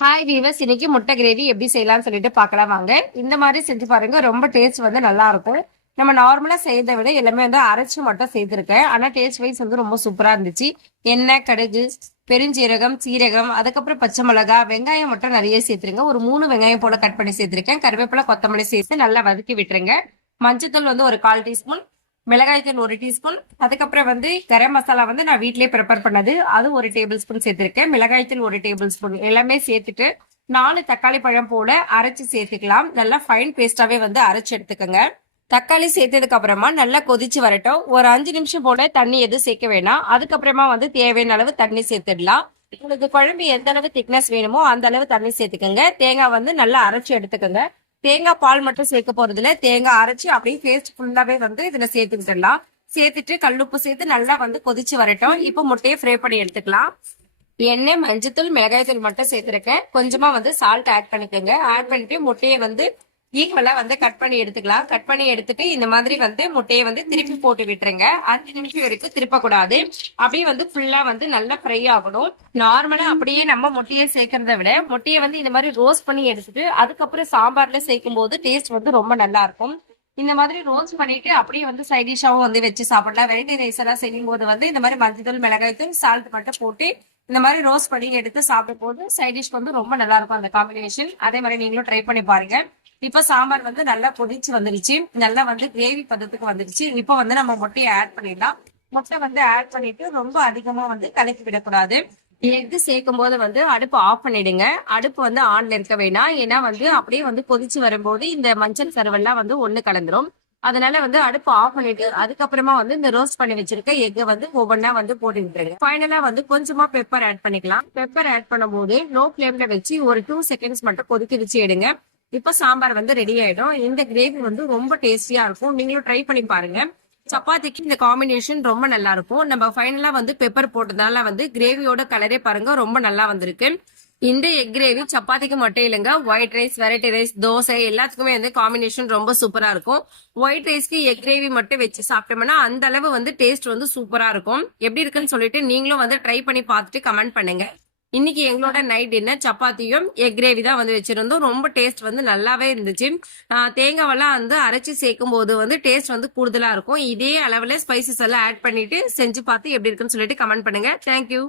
Hi viewers, இன்னைக்கு முட்டை gravy எப்படி செய்யலாம்னு சொல்லிட்டு பார்க்கலாம் வாங்க. இந்த மாதிரி செஞ்சு பாருங்க, ரொம்ப டேஸ்ட் வந்து நல்லா இருக்கும். நம்ம நார்மலா செய்யறதை விட எல்லாமே வந்து அரைச்சு மட்டும் செய்திருக்கேன். ஆனா டேஸ்ட் வைஸ் வந்து ரொம்ப சூப்பரா இருந்துச்சு. எண்ணெய், கடுகு, பெருஞ்சீரகம், சீரகம், அதுக்கப்புறம் பச்சை மிளகாய், வெங்காயம் மட்டும் நிறைய சேர்த்துருங்க. ஒரு 3 வெங்காயம் போல கட் பண்ணி சேர்த்திருக்கேன். கருவேப்பிலை, கொத்தமல்லி சேர்த்து நல்லா வதக்கி விட்டுருங்க. மஞ்சத்தூள் வந்து ஒரு 1/4 டீஸ்பூன், மிளகாய் தூள் 1 டீஸ்பூன், அதுக்கப்புறம் வந்து கரம் மசாலா வந்து நான் வீட்லயே ப்ரிப்பேர் பண்ணது, அது 1 டேபிள் ஸ்பூன் சேர்த்திருக்கேன். மிளகாய் தூள் 1 டேபிள் ஸ்பூன் எல்லாமே சேர்த்துட்டு 4 தக்காளி பழம் போல அரைச்சு சேர்த்துக்கலாம். நல்லா ஃபைன் பேஸ்டாவே வந்து அரைச்சு எடுத்துக்கோங்க. தக்காளி சேர்த்ததுக்கு அப்புறமா நல்லா கொதிச்சு வரட்டும். ஒரு 5 நிமிஷம் போல தண்ணி எதுவும் சேர்க்க வேணாம். அதுக்கப்புறமா வந்து தேவையான அளவு தண்ணி சேர்த்துடலாம். உங்களுக்கு குழம்பு எந்த அளவு திக்னஸ் வேணுமோ அந்த அளவு தண்ணி சேர்த்துக்கோங்க. தேங்காய் வந்து நல்லா அரைச்சு எடுத்துக்கோங்க. தேங்காய் பால் மட்டும் சேர்க்க போறது இல்ல, தேங்காய் அரைச்சு அப்படியே பேஸ்ட் ஃபுல்லாவே வந்து இதுல சேர்த்து விட்டுடலாம். சேர்த்துட்டு கல்லுப்பு சேர்த்து நல்லா வந்து கொதிச்சு வரட்டும். இப்போ முட்டையை ஃப்ரை பண்ணி எடுத்துக்கலாம். எண்ணெய், மஞ்சத்தூள், மிளகாய் தூள் மட்டும் சேர்த்திருக்கேன். கொஞ்சமா வந்து சால்ட் ஆட் பண்ணிக்கோங்க. ஆட் பண்ணிட்டு முட்டையை வந்து ஈக்குவலா வந்து கட் பண்ணி எடுத்துக்கலாம். கட் பண்ணி எடுத்துட்டு இந்த மாதிரி வந்து முட்டையை வந்து திருப்பி போட்டு விட்டுருங்க. 5 நிமிஷம் வரைக்கும் திருப்பக்கூடாது. அப்படியே வந்து ஃபுல்லா வந்து நல்லா ஃப்ரை ஆகணும். நார்மலா அப்படியே நம்ம முட்டையை சேர்க்கறத விட முட்டையை வந்து இந்த மாதிரி ரோஸ்ட் பண்ணி எடுத்துட்டு அதுக்கப்புறம் சாம்பார்ல சேர்க்கும் போது டேஸ்ட் வந்து ரொம்ப நல்லா இருக்கும். இந்த மாதிரி ரோஸ்ட் பண்ணிட்டு அப்படியே வந்து சைட் டிஷ்ஷாவும் வந்து வச்சு சாப்பிடலாம். வெரைட்டி ரைஸ் எல்லாம் செய்யும் போது வந்து இந்த மாதிரி மஞ்சள், மிளகாய் தூள், சால்ட் மட்டும் போட்டு இந்த மாதிரி ரோஸ்ட் பண்ணி எடுத்து சாப்பிடும் போது சைட் டிஷ் வந்து ரொம்ப நல்லா இருக்கும் அந்த காம்பினேஷன். அதே மாதிரி நீங்களும் ட்ரை பண்ணி பாருங்க. இப்ப சாம்பார் வந்து நல்லா கொதிச்சு வந்துருச்சு. நல்லா வந்து கிரேவி பதத்துக்கு வந்துருச்சு. இப்ப வந்து நம்ம முட்டையை ஆட் பண்ணிடலாம். முட்டை வந்து ஆட் பண்ணிட்டு ரொம்ப அதிகமா வந்து கலக்கி விடக்கூடாது. எக்கு சேர்க்கும் போது வந்து அடுப்பு ஆஃப் பண்ணிடுங்க. அடுப்பு வந்து ஆன்ல இருக்க வேணாம். ஏன்னா வந்து அப்படியே வந்து கொதிச்சு வரும்போது இந்த மஞ்சள் சருவெல்லாம் வந்து ஒண்ணு கலந்துரும். அதனால வந்து அடுப்பு ஆஃப் பண்ணிட்டு அதுக்கப்புறமா வந்து இந்த ரோஸ்ட் பண்ணி வச்சிருக்க எக்கை வந்து ஒவ்வொன்னா வந்து போட்டு விட்டுருங்க. ஃபைனலா வந்து கொஞ்சமா பெப்பர் ஆட் பண்ணிக்கலாம். பெப்பர் ஆட் பண்ணும்போது லோ ஃபிளேம்ல வச்சு ஒரு 2 செகண்ட்ஸ் மட்டும் கொதிக்க வச்சு எடுங்க. இப்ப சாம்பார் வந்து ரெடி ஆயிடும். இந்த கிரேவி வந்து ரொம்ப டேஸ்டியா இருக்கும். நீங்களும் ட்ரை பண்ணி பாருங்க. சப்பாத்திக்கு இந்த காம்பினேஷன் ரொம்ப நல்லா இருக்கும். நம்ம ஃபைனலா வந்து பெப்பர் போட்டதால வந்து கிரேவியோட கலரே பாருங்க ரொம்ப நல்லா வந்திருக்கு. இந்த எக் கிரேவி சப்பாத்திக்கு மட்டும் இல்லைங்க, white rice, variety rice, dosa எல்லாத்துக்குமே வந்து காம்பினேஷன் ரொம்ப சூப்பரா இருக்கும். ஒயிட் ரைஸ்க்கு எக் கிரேவி மட்டும் வச்சு சாப்பிட்டோம்னா அந்த அளவு வந்து டேஸ்ட் வந்து சூப்பரா இருக்கும். எப்படி இருக்குன்னு சொல்லிட்டு நீங்களும் வந்து ட்ரை பண்ணி பார்த்துட்டு கமெண்ட் பண்ணுங்க. இன்னைக்கு எங்களோட நைட் டின்னர் சப்பாத்தியும் எக் கிரேவி தான் வந்து வச்சிருந்தோம். ரொம்ப டேஸ்ட் வந்து நல்லாவே இருந்துச்சு. தேங்காவெல்லாம் வந்து அரைச்சி சேர்க்கும் போது வந்து டேஸ்ட் வந்து கூடுதலா இருக்கும். இதே அளவுல ஸ்பைசஸ் எல்லாம் ஆட் பண்ணிட்டு செஞ்சு பார்த்து எப்படி இருக்குன்னு சொல்லிட்டு கமெண்ட் பண்ணுங்க. தேங்க்யூ.